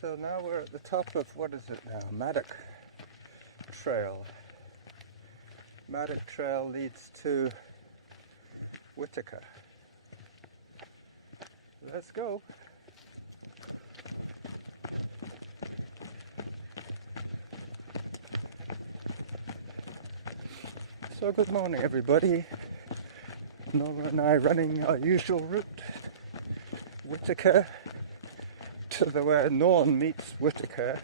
So now we're at the top of, what is it now? Maddock Trail. Maddock Trail leads to Whitaker. Let's go. So good morning everybody. Nora and I running our usual route. Whitaker to where Norn meets Whitaker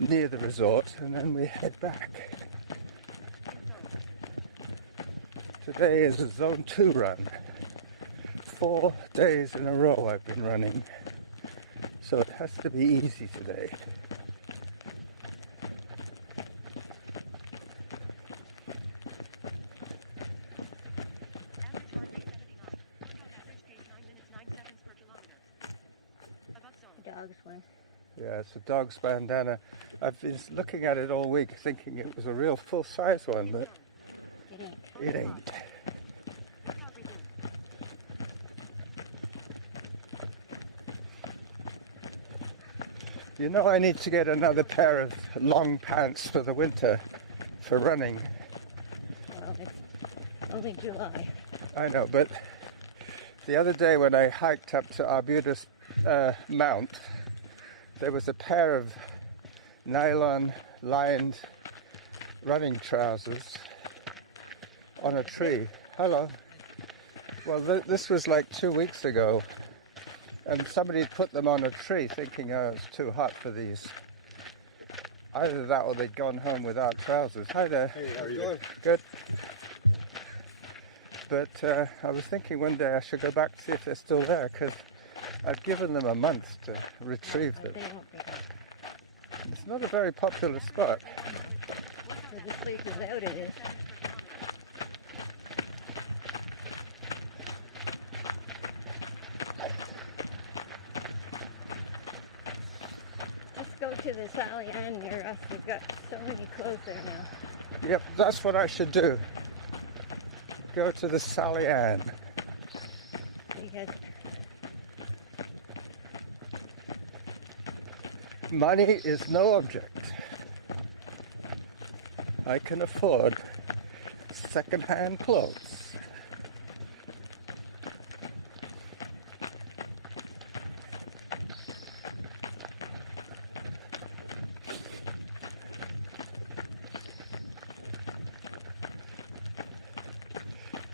near the resort, and then we head back. Today is a zone 2 run. 4 days in a row I've been running, so it has to be easy today. Yeah, it's a dog's bandana. I've been looking at it all week thinking it was a real full-size one, but it ain't. You know, I need to get another pair of long pants for the winter for running. Well, it's only July. I know, but the other day when I hiked up to Arbutus Mount, there was a pair of nylon-lined running trousers on a tree. Hello. Well, this was like 2 weeks ago, and somebody had put them on a tree thinking, oh, it's too hot for these. Either that or they'd gone home without trousers. Hi there. Hey, how are you? Good. But I was thinking one day I should go back to see if they're still there, because I've given them a month to retrieve them. They won't be back. It's not a very popular spot. So this place is out, it is. Let's go to the Sally Ann near us. We've got so many clothes there now. Yep, that's what I should do. Go to the Sally Ann. Because Money is no object. I can afford second-hand clothes.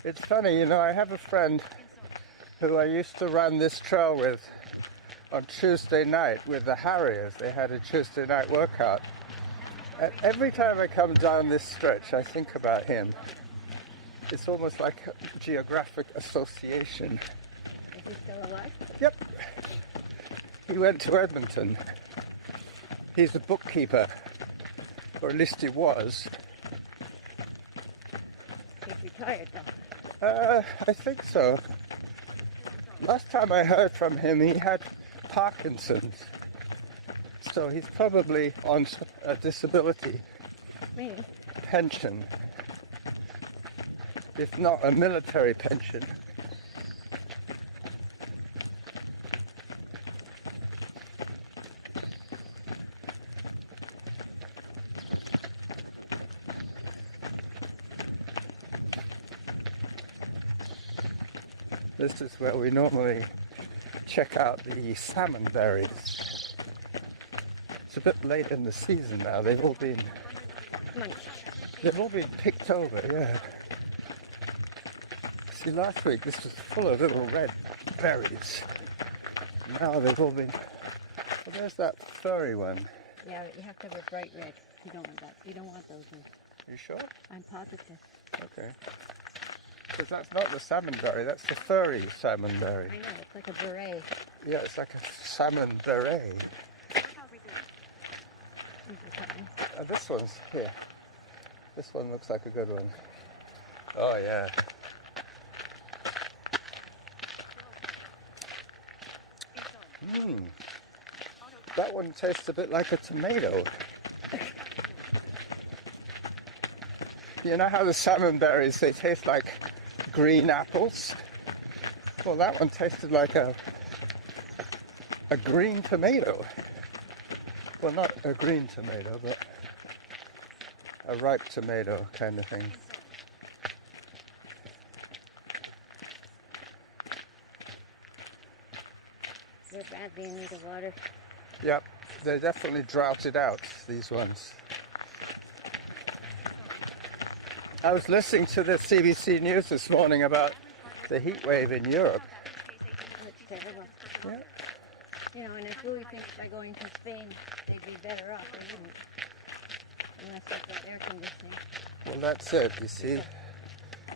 It's funny, you know, I have a friend who I used to run this trail with on Tuesday night with the Harriers. They had a Tuesday night workout. And every time I come down this stretch, I think about him. It's almost like a geographic association. is he still alive? Yep. He went to Edmonton. He's a bookkeeper, or at least he was. He's retired though. I think so. Last time I heard from him, he had Parkinson's. So he's probably on a disability Maybe. pension, if not a military pension. This is where we normally check out the salmon berries. It's a bit late in the season now. They've all been picked over, yeah. See, last week this was full of little red berries. Now they've all been. Well, there's that furry one. Yeah, but you have to have a bright red. You don't want that. You don't want those ones. You sure? I'm positive. Okay. Because that's not the salmonberry, that's the furry salmonberry. I know, it's like a beret. Yeah, it's like a salmon beret. This one's here. This one looks like a good one. Oh yeah. That one tastes a bit like a tomato. You know how the salmon berries, they taste like green apples? Well, that one tasted like a green tomato. Well, not a green tomato, but a ripe tomato kind of thing. They're badly in need of water. Yep, they're definitely droughted out, these ones. I was listening to the CBC News this morning about the heat wave in Europe. It's terrible. Yeah. You know, and if Louis thinks by going to Spain, they'd be better off, they wouldn't. Unless they've got air conditioning. Well, that's it, you see.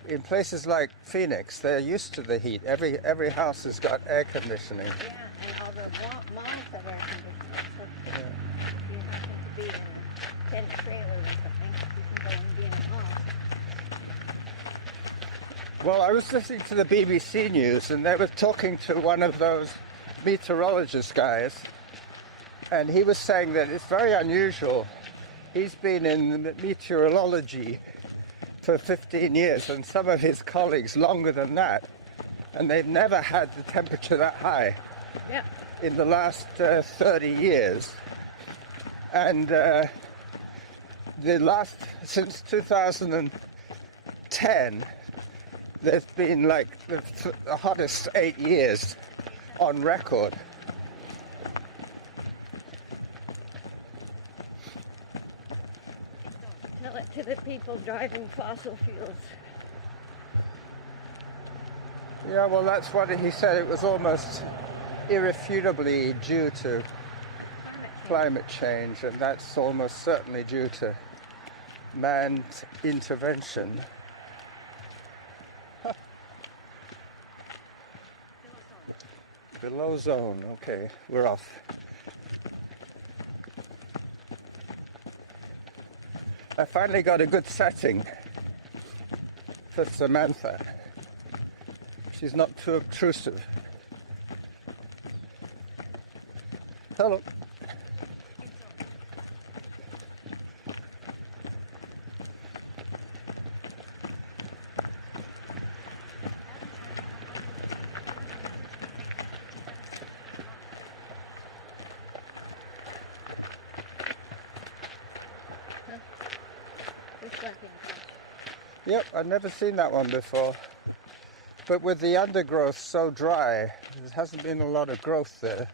In places like Phoenix, they're used to the heat. Every house has got air conditioning. Yeah, and all the malls have air conditioning. So Yeah. if you happen to be in a tent trailer or something, you can go and be in a mall. Well, I was listening to the BBC News, and they were talking to one of those meteorologist guys, and he was saying that it's very unusual. He's been in meteorology for 15 years, and some of his colleagues longer than that, and they've never had the temperature that high Yeah. in the last 30 years. And since 2010, there's been like the hottest 8 years on record. Tell it to the people driving fossil fuels. Yeah, well, that's what he said. It was almost irrefutably due to climate change, and that's almost certainly due to man's intervention. Below zone, okay, we're off. I finally got a good setting for Samantha. She's not too obtrusive. Hello. Yep, I've never seen that one before. But with the undergrowth so dry, there hasn't been a lot of growth there.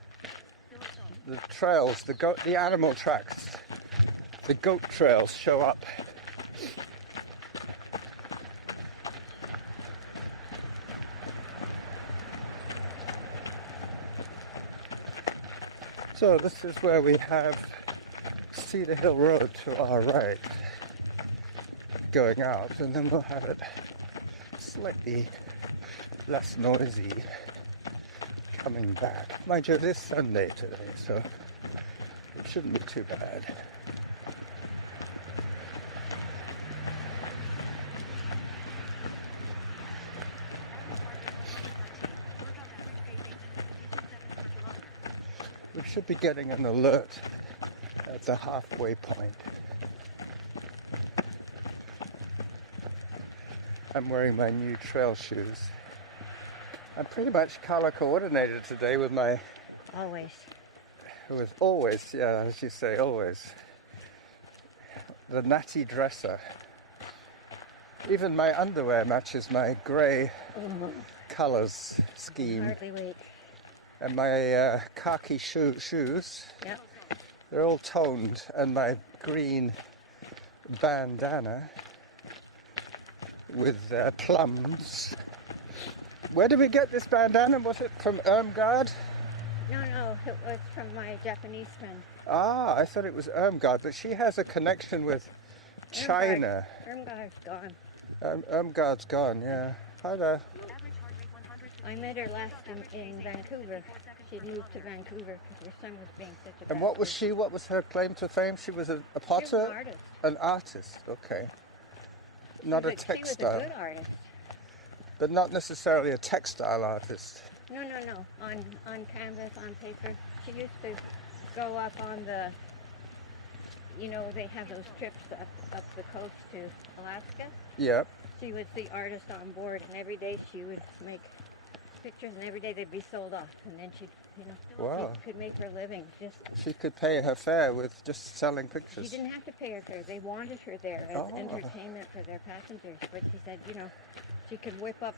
The trails, the animal tracks, the goat trails show up. So this is where we have Cedar Hill Road to our right, going out, and then we'll have it slightly less noisy coming back. Mind you, it is Sunday today, so it shouldn't be too bad. We should be getting an alert at the halfway point. I'm wearing my new trail shoes. I'm pretty much color coordinated today with my... Always. Always, yeah, as you say, always. The natty dresser. Even my underwear matches my grey colours scheme. Hardly wait. And my khaki shoes, Yep. they're all toned, and my green bandana with plums. Where did we get this bandana? Was it from Irmgard? No, it was from my Japanese friend. Ah, I thought it was Irmgard, but she has a connection with China. Irmgard's gone. Irmgard's gone, yeah. Hi there. I met her last in Vancouver. She moved to Vancouver because her son was being such a And what was she? What was her claim to fame? She was a potter? She was an artist. An artist, okay. Not a She textile. was a good artist. But not necessarily a textile artist. No. On canvas, on paper. She used to go up on the, they have those trips up the coast to Alaska. Yep. She was the artist on board, and every day she would make pictures, and every day they'd be sold off. And then she'd you know. Wow. She could make her living. She could pay her fare with just selling She pictures. didn't have to pay her fare. They wanted her there as entertainment for their passengers. But she said, you know, she could whip up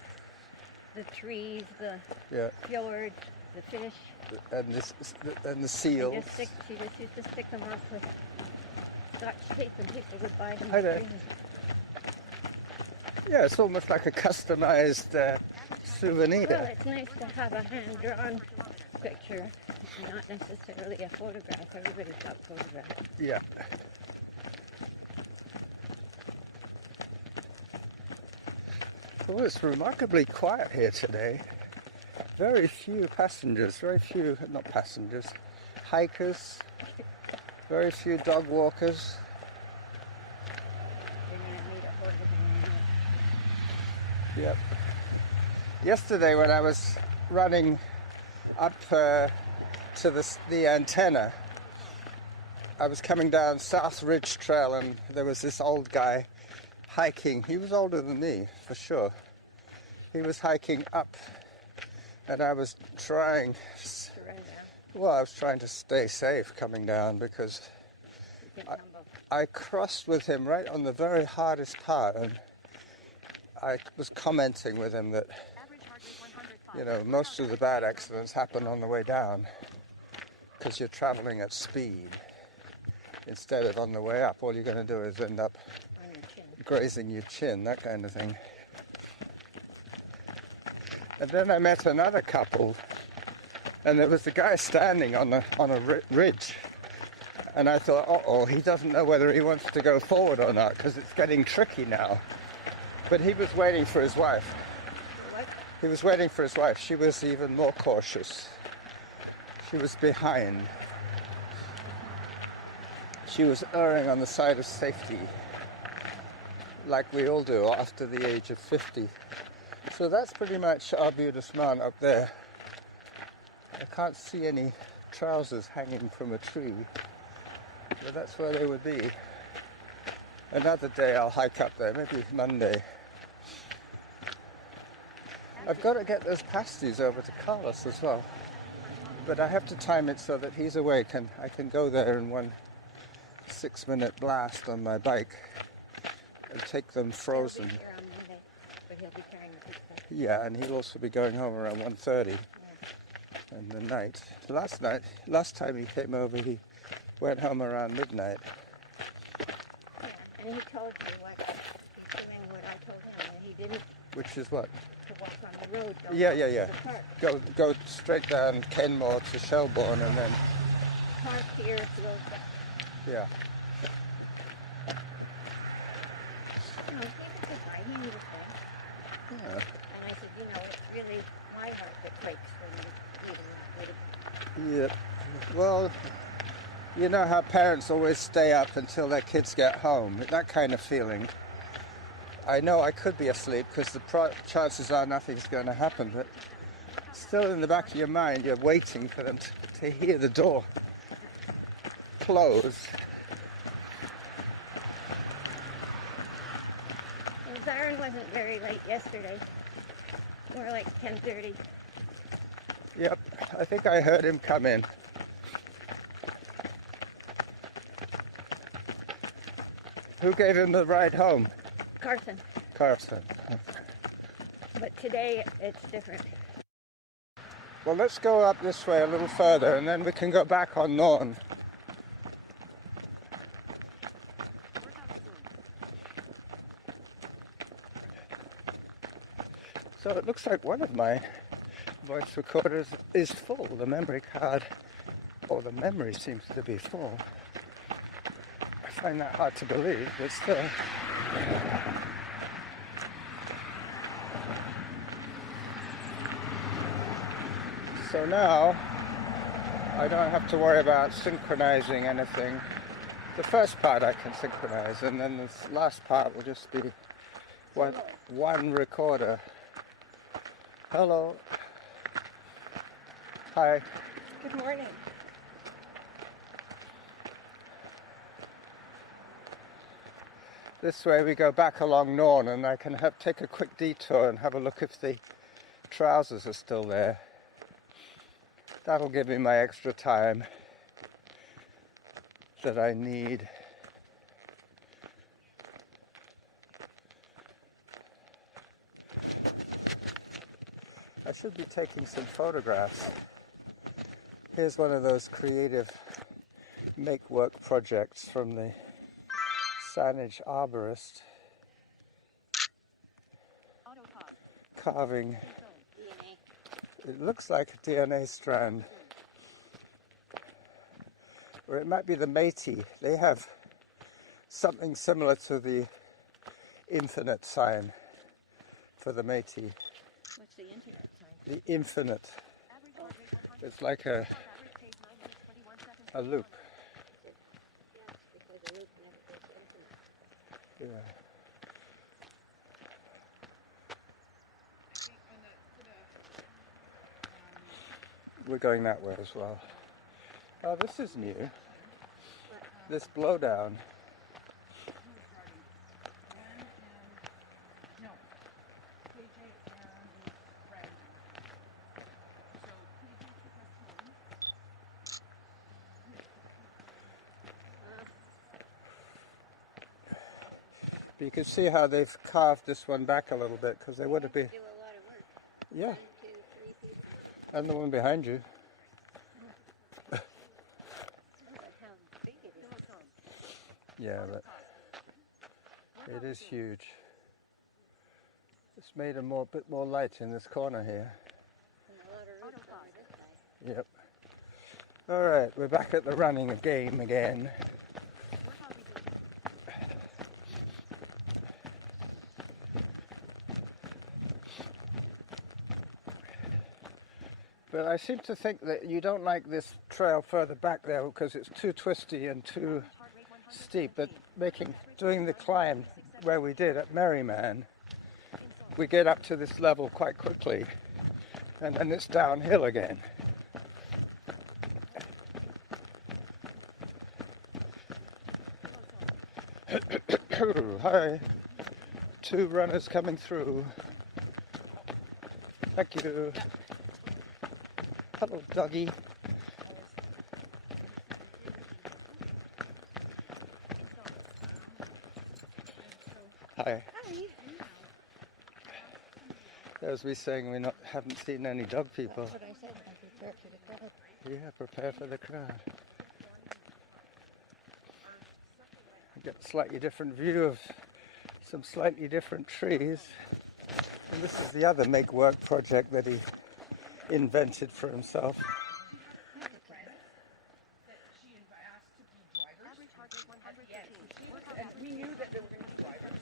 the trees, the fjord, the fish. And the seals. She just used to stick them up with Scotch tape and people would buy them. Hi there. Yeah, it's almost like a customized souvenir. Well, it's nice to have a hand-drawn picture, not necessarily a photograph. Everybody's got photographs. Yeah. Well, it's remarkably quiet here today. Very few passengers, hikers, very few dog walkers. Yep. Yesterday when I was running up to the antenna, I was coming down South Ridge Trail and there was this old guy hiking. He was older than me, for sure. He was hiking up and I was trying to stay safe coming down because I crossed with him right on the very hardest part, and I was commenting with him that, you know, most of the bad accidents happen on the way down because you're traveling at speed instead of on the way up. All you're going to do is end up grazing your chin, that kind of thing. And then I met another couple, and there was a guy standing on a ridge, and I thought, uh-oh, he doesn't know whether he wants to go forward or not because it's getting tricky now. But he was waiting for his wife. What? He was waiting for his wife. She was even more cautious. She was behind. She was erring on the side of safety, like we all do after the age of 50. So that's pretty much Arbudasman up there. I can't see any trousers hanging from a tree, but that's where they would be. Another day I'll hike up there, maybe Monday. I've got to get those pasties over to Carlos as well, but I have to time it so that he's awake and I can go there in one 6-minute blast on my bike and take them frozen. Yeah, and he'll also be going home around 1:30 in the night. Last time he came over, he went home around midnight. Yeah, and he told me what I told him, and he didn't. Which is what? To walk on the road. Yeah. Go straight down Kenmore to Shelbourne and then. Park here, road back. Yeah. No, he was goodbye. He knew the thing. Yeah. And I said, you know, it's really my heart that breaks when you leave. Yeah. Well, you know how parents always stay up until their kids get home. That kind of feeling. I know I could be asleep because the chances are nothing's going to happen, but still in the back of your mind, you're waiting for them to hear the door close. Well, Zarin wasn't very late yesterday. More like 10:30. Yep, I think I heard him come in. Who gave him the ride home? Carson. But today it's different. Well, let's go up this way a little further and then we can go back on Norn. So it looks like one of my voice recorders is full. The memory card, or the memory seems to be full. I find that hard to believe, but still. So now, I don't have to worry about synchronizing anything. The first part I can synchronize, and then this last part will just be one recorder. Hello. Hi. Good morning. This way we go back along Norn, and I can take a quick detour and have a look if the trousers are still there. That'll give me my extra time that I need. I should be taking some photographs. Here's one of those creative make work projects from the signage arborist, carving. It looks like a DNA strand, or it might be the Métis. They have something similar to the infinite sign for the Métis. What's the internet sign? The infinite. It's like a loop. Yeah. We're going that way as well. Oh, this is new. This blowdown. But you can see how they've carved this one back a little bit, because they would have been. Do a lot of work. Yeah. 1, 2, 3 people. And the one behind you. Look at how big it is. Yeah, but it is huge. It's made a bit more light in this corner here. And a lot of roots over this side. Yep. All right, we're back at the running game again. But I seem to think that you don't like this trail further back there because it's too twisty and too steep. But doing the climb where we did at Merryman, we get up to this level quite quickly, and then it's downhill again. Hi, 2 runners coming through. Thank you. Hello, doggy. Hi. There's me saying we haven't seen any dog people. That's what I said. I prepare for the crowd. Yeah, prepare for the crowd. Get a slightly different view of some slightly different trees. And this is the other make work project that he invented for himself. And we knew that there were going to be drivers.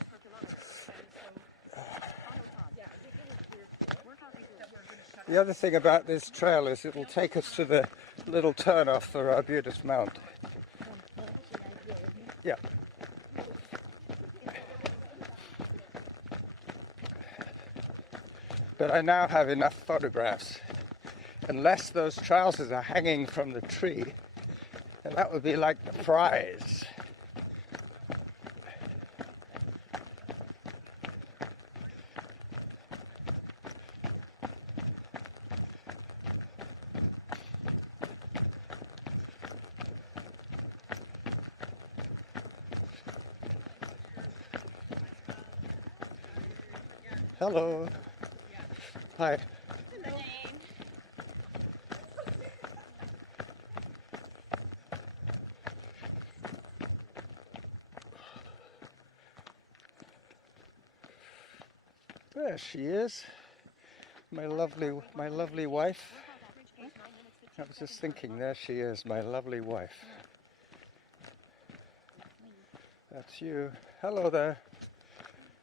The other thing about this trail is it will take us to the little turnoff for Arbutus Mount. Yeah. But I now have enough photographs. Unless those trousers are hanging from the tree, and that would be like the prize. Hello. Hi. Hello. There she is. My lovely wife. I was just thinking, there she is, my lovely wife. That's you. Hello there.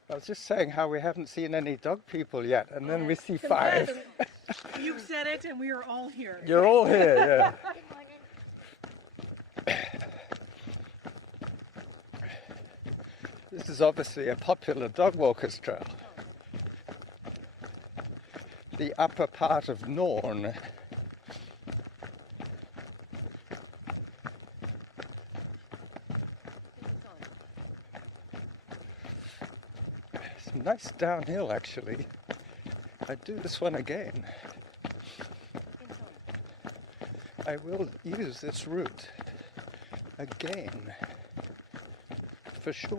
I was just saying how we haven't seen any dog people yet, and then we see 5. You said it, and we are all here. You're all here, yeah. Good morning. This is obviously a popular dog walkers trail. The upper part of Norn. It's nice downhill, actually. I'd do this one again. I will use this route again, for sure.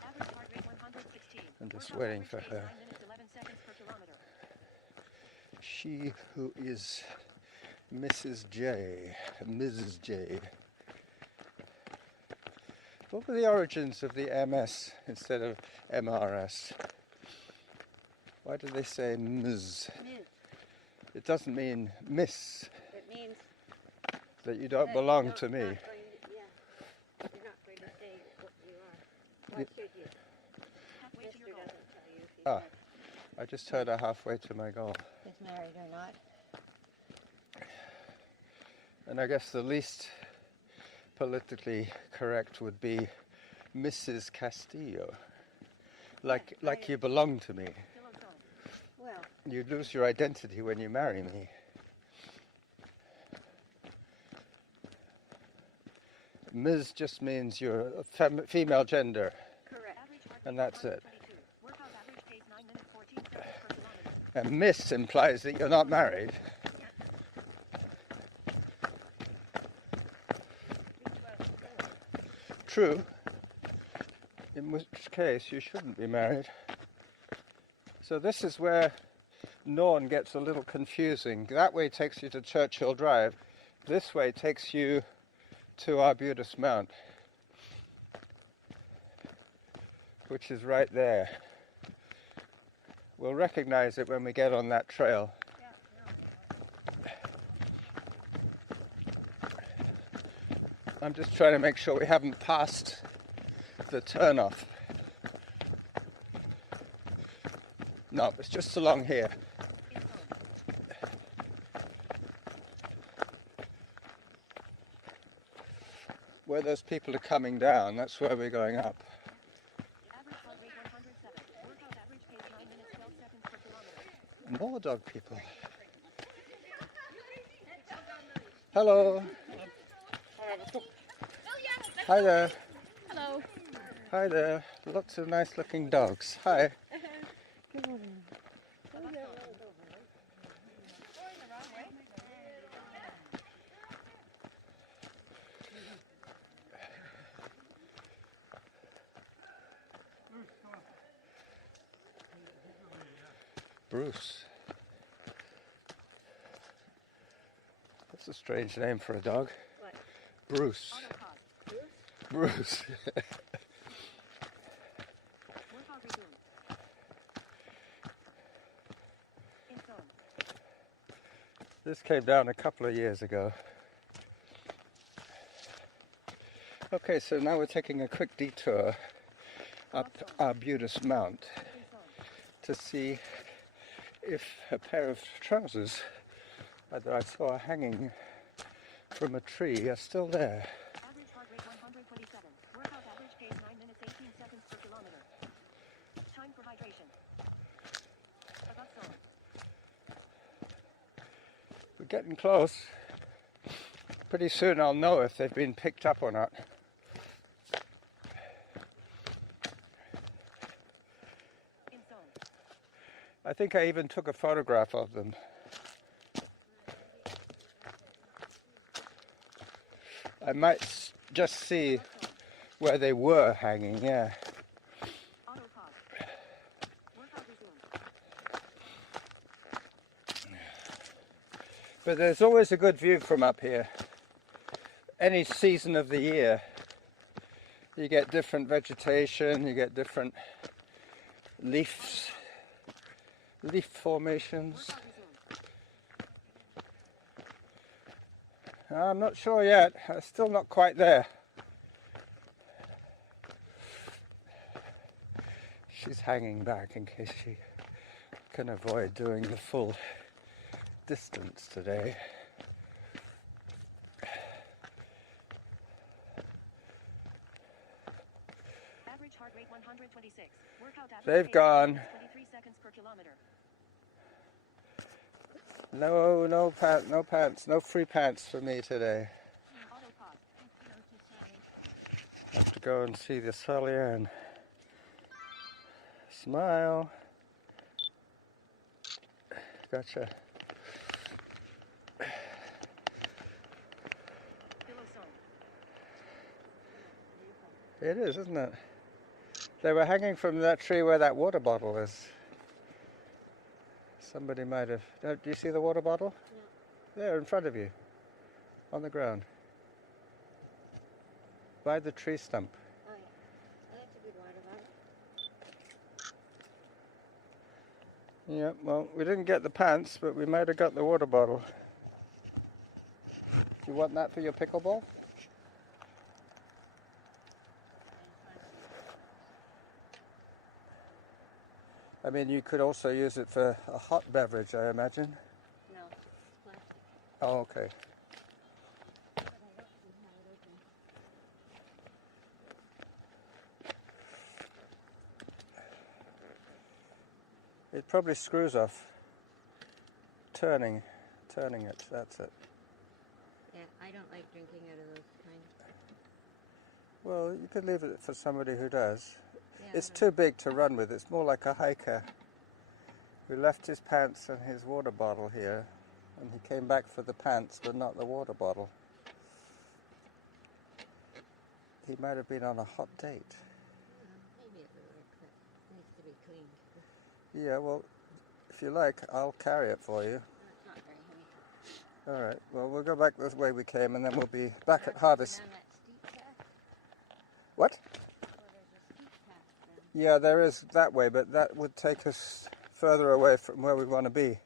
Average heart rate 116. I'm just Workout waiting average for pace her. 9 minutes 11 seconds per kilometer. She who is Mrs. J. Mrs. J. What were the origins of the MS instead of MRS? Why do they say Ms? Ms. It doesn't mean miss, It means that you don't that belong you're to me. not going to, yeah, you're not going to say what you are. What should you? Halfway to Mister your goal. doesn't tell you if he's Ah. I just heard her halfway to my goal. married or not. And I guess the least politically correct would be Mrs. Castillo. Like you belong to me. Still on zone. Well, You lose your identity when you marry me. Ms. just means you're a female gender, correct. Average heart and rate that's it. 122. Workout average pace 9 minutes 14 seconds per kilometer. And Miss implies that you're not married. True, in which case you shouldn't be married. So this is where Norn gets a little confusing. That way takes you to Churchill Drive. This way takes you to Arbutus Mount, which is right there. We'll recognize it when we get on that trail. I'm just trying to make sure we haven't passed the turnoff. No, it's just along here. Where those people are coming down, that's where we're going up. Average heart rate 107. Workout average pace 9 minutes 12 seconds per kilometer. More dog people. Hello. Hi there. Hello. Hi there. Lots of nice looking dogs. Hi. Bruce. That's a strange name for a dog. What? Bruce. Auto pause. Bruce. Workout resumed. In zone. This came down a couple of years ago. Okay, so now we're taking a quick detour up Arbutus Mount In zone. to see if a pair of trousers that I saw hanging from a tree are still there. Average heart rate 127. Workout average pace 9 minutes 18 seconds per kilometer. Time for hydration. Above zone. We're getting close. Pretty soon I'll know if they've been picked up or not. In zone. I think I even took a photograph of them. I might just see where they were hanging, yeah. Auto pause. Workout resumed. But there's always a good view from up here. Any season of the year, you get different vegetation, you get different leaf formations. Workout resumed. I'm not sure yet. I'm still not quite there. She's hanging back in case she can avoid doing the full distance today. Average heart rate 126. Workout average They've pace gone. 23 seconds per kilometer. No pants, no free pants for me today. Auto pause. Have to go and see the Salian. Smile. Gotcha. Pillow sign. It is, isn't it? They were hanging from that tree where that water bottle is. Somebody might have... Do you see the water bottle? No. There, in front of you. On the ground. By the tree stump. Oh yeah. Oh, that's a good water bottle. Yeah, well, we didn't get the pants, but we might have got the water bottle. Do you want that for your pickleball? I mean, you could also use it for a hot beverage, I imagine. No, plastic. Oh, okay. But I don't even have it open. It probably screws off. Turning it, that's it. Yeah, I don't like drinking out of those kind. Well, you could leave it for somebody who does. Yeah, It's too big to run with. It's more like a hiker who left his pants and his water bottle here, and he came back for the pants but not the water bottle. He might have been on a hot date. maybe it would work, but it needs to be cleaned. Yeah, well, if you like, I'll carry it for you. No, it's not very heavy. All right, well, we'll go back the way we came, and then we'll be back at harvest. Down that steep path? What? Oh, there's a steep path then. Yeah, there is that way, but that would take us further away from where we want to be.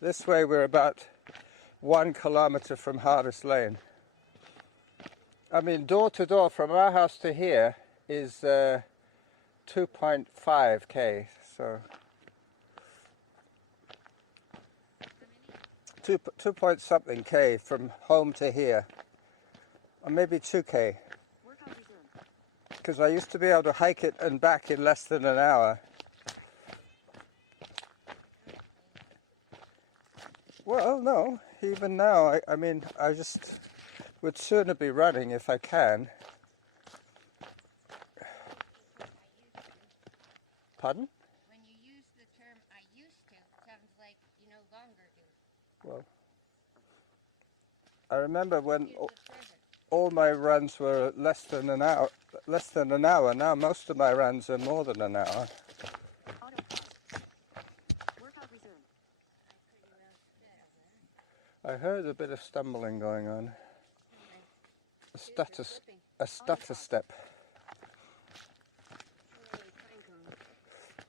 This way we're about 1 kilometer from Harvest Lane. I mean, door to door from our house to here is 2.5k, so 2 point something k from home to here, or maybe 2k. Workout resumed. Because I used to be able to hike it and back in less than an hour. Well, no, even now, I mean, I just would sooner be running if I can. Pardon? When you use the term I used to, it sounds like you no longer do. Well, I remember when Use the present. all my runs were less than an hour. Now most of my runs are more than an hour. Auto pause. Workout resumed. I heard a bit of stumbling going on. A stutter step.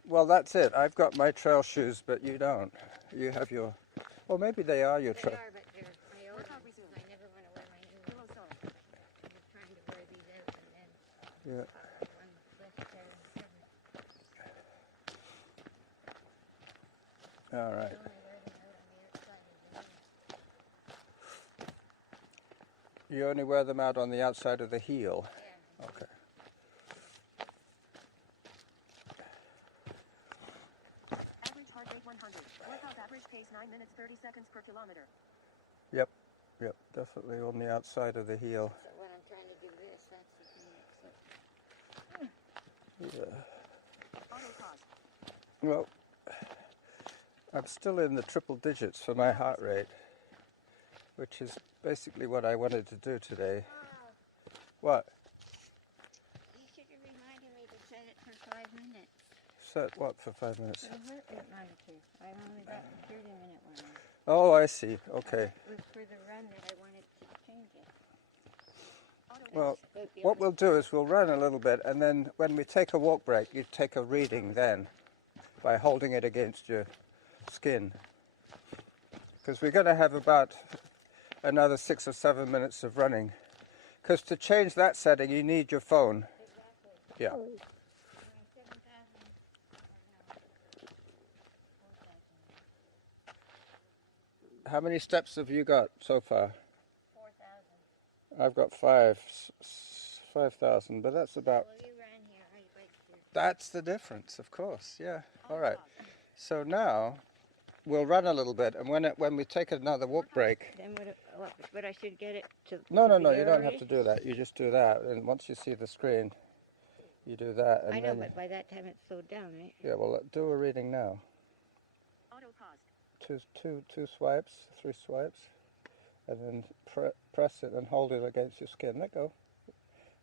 Well, that's it. I've got my trail shoes, but you don't. You have your... Well, maybe they are your They trail... are, but they're my own. Workout resumed. I never want to wear my new Pillow sign. I'm trying to wear these out and then Yeah. one less pair in the cupboard. All right. I only wear them out on the outside of the heel. You only wear them out on the outside of the heel. Yeah. Okay. Average heart rate 100. Workout average pace 9 minutes 30 seconds per kilometer. Yep, definitely on the outside of the heel. So when I'm trying to do this, that's the thing. Yeah. Auto pause. Well, I'm still in the triple digits for my heart rate, which is basically what I wanted to do today. What? You should have reminded me to set it for 5 minutes. Set what for 5 minutes? The heart rate monitor. I only got the 30-minute one. Oh, I see. Okay. It was for the run that I wanted to change it. Auto Well, About the what only- we'll do is we'll run a little bit, and then when we take a walk break, you take a reading then by holding it against your skin. Because we're going to have about another 6 or 7 minutes of running. Because to change that setting, you need your phone. Exactly. Yeah. 7,000. How many steps have you got so far? 4,000. I've got 5,000, but that's about... Well, you ran here. I like your... That's the difference, of course, yeah. All right. So now we'll run a little bit, and when we take another walk break... Then but I should get it to... No, to you the don't have area? to do that. You just do that, and once you see the screen, you do that, and I know, then... but by that time it's slowed down, right? Yeah, well, do a reading now. Auto paused. two swipes, 3 swipes, and then press it and hold it against your skin. Let go.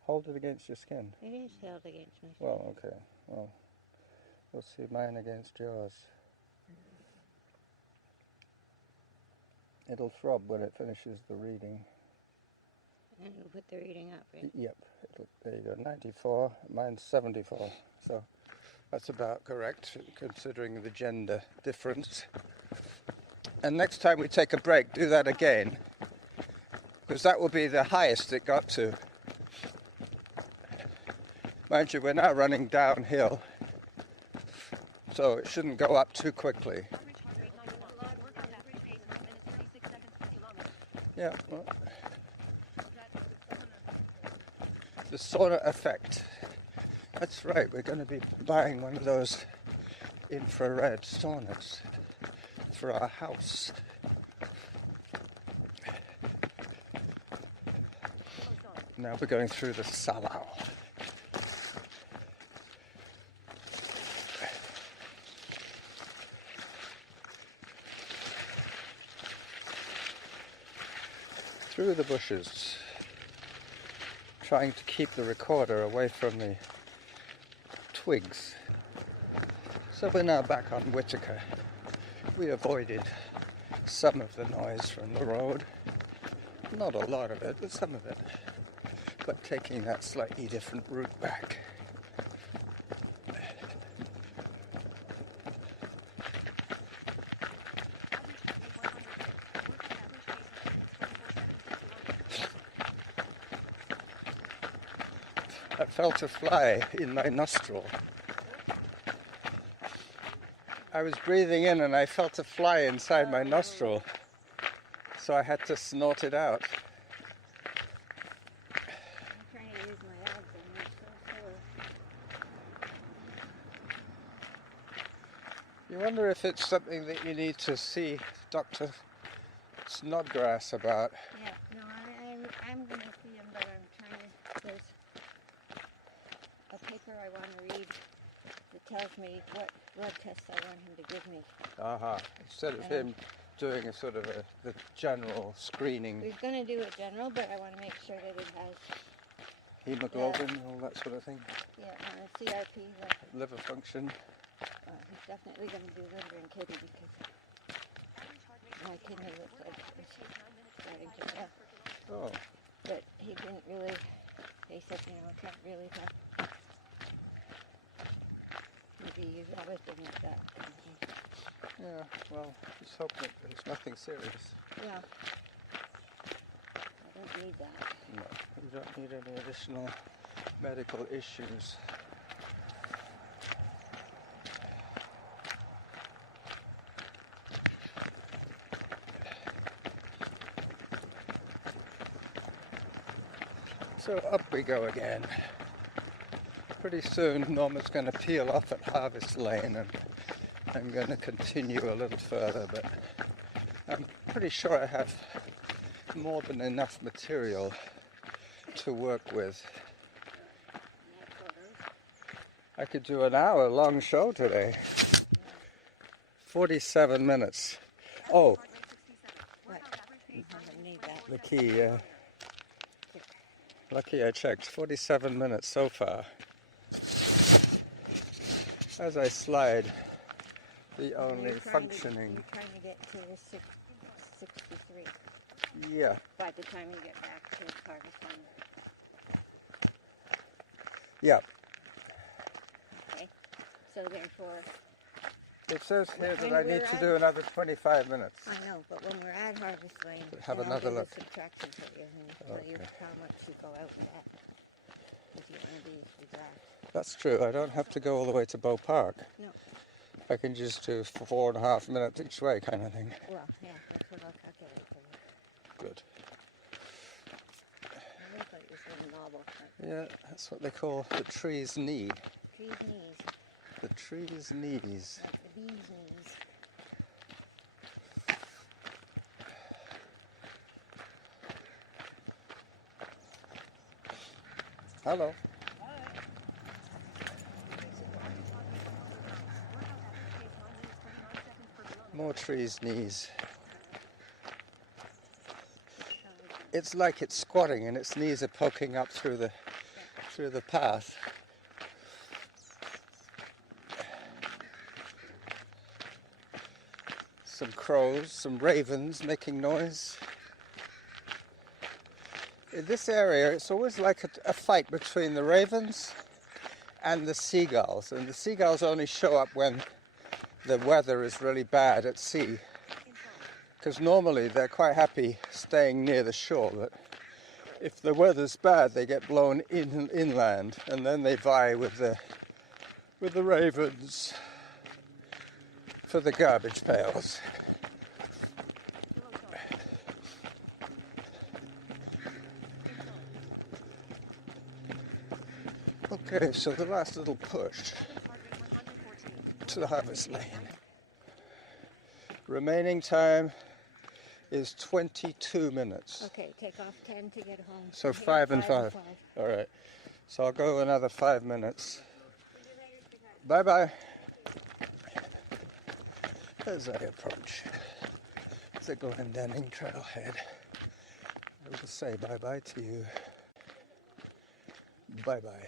Hold it against your skin. It is held against my skin. Well, okay. Well, we'll see mine against yours. It'll throb when it finishes the reading. And we'll put the reading up, right? Yep. There you go. 94. Mine's 74. So that's about correct, considering the gender difference. And next time we take a break, do that again, because that will be the highest it got to. Mind you, we're now running downhill, so it shouldn't go up too quickly. Average heart rate 91. Workout average pace 9 minutes 36 seconds per kilometer. Yeah. Well, the sauna effect. That's right, we're going to be buying one of those infrared saunas for our house. Now we're going through the salon. Through the bushes, trying to keep the recorder away from the twigs. So we're now back on Whitaker. We avoided some of the noise from the road. Not a lot of it, but some of it. But taking that slightly different route back. I felt a fly in my nostril. I was breathing in and I felt a fly inside my nostril, so I had to snort it out. I'm trying to use my abs and they're so sore. You wonder if it's something that you need to see Dr. Snodgrass about. Yeah, no, I'm going to see him, but I'm trying to, there's a paper I want to read that tells me what blood tests I want him to give me. Aha. Instead of him doing a sort of the general screening, He's going to do it general, but I want to make sure that it has, hemoglobin, all that sort of thing, CRP, liver function. he's definitely going to do liver and kidney because my kidney looks like it's starting to fail. Oh, But he didn't really, they said, it's not really tough. Maybe use that wisdom like that. yeah, well, just hope that there's nothing serious. Well, I don't need that. No, you don't need any additional medical issues. So up we go again. Pretty soon Norma's going to peel off at Harvest Lane and I'm going to continue a little further, but I'm pretty sure I have more than enough material to work with. I could do an hour-long show today. 47 minutes. Oh, Right. I don't need that. the key, lucky I checked. 47 minutes so far. As I slide, the only functioning. You're trying to get to the 63 Yeah, by the time you get back to Harvest Lane. yeah. Okay. So therefore, It says here that And I need we're to at- do another 25 minutes. I know, but when we're at Harvest Lane, Have then another I'll do look. the subtraction for you and tell you Okay. how much you go out and back. If you want to be exact. That's true. I don't have to go all the way to Bow Park. No. I can just do 4.5 minutes each way, kind of thing. Well, yeah, that's what I'll calculate for you. Good. I look like this little novel. Yeah, that's what they call the tree's knee. Tree's knees, The tree's knees. like the bee's knees. Hello. More trees, knees. It's like it's squatting and its knees are poking up through the path. Some crows, some ravens making noise. In this area, it's always like a fight between the ravens and the seagulls. And the seagulls only show up when the weather is really bad at sea. Because normally they're quite happy staying near the shore, but if the weather's bad, they get blown inland, and then they vie with the ravens for the garbage pails. Okay, so the last little push to the harvest lane. Remaining time is 22 minutes. Okay, take off 10 to get home. So Here, 5 and 5. 5. All right. So I'll go another 5 minutes. Bye-bye. As I approach the Glendenning trailhead, I will say bye-bye to you. Bye-bye.